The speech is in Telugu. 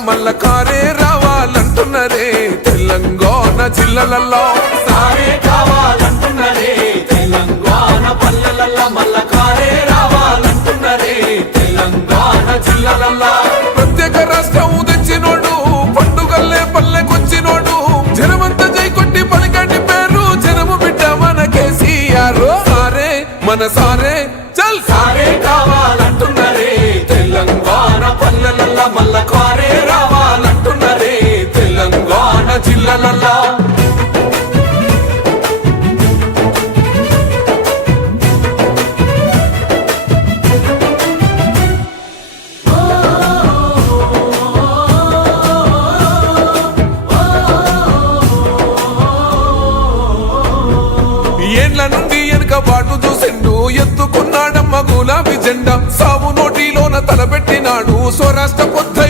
మల్ల కారే రావాలంటున్నరే తెలంగాణ జిల్లాలలో సారే కావాలంటున్నరే తెలంగాణ పల్లెలల్లో మల్ల కారే రావాలంటున్నరే తెలంగాణ జిల్లాలలో ప్రత్యేక రాష్ట్రం తెచ్చినోడు పండుగల్లే పల్లెకొచ్చినోడు జనమంతా జై కొట్టి పలికండి పేరు జనము బిడ్డ మన కేసీఆర్ సారే మన సారే చల్ సారే కావాలంటున్నరే తెలంగాణ పల్లెలల్లో మల్ల కారే రావాలంటున్నరే తెలంగాణ జిల్లాలలో ఏండ్ల నుండి వెనుక బాటు చూసిండు ఎత్తుకున్నాడమ్మ గులాబీ జెండా సాగు నోటిలోన తలపెట్టినాడు స్వరాష్ట్ర పొద్దు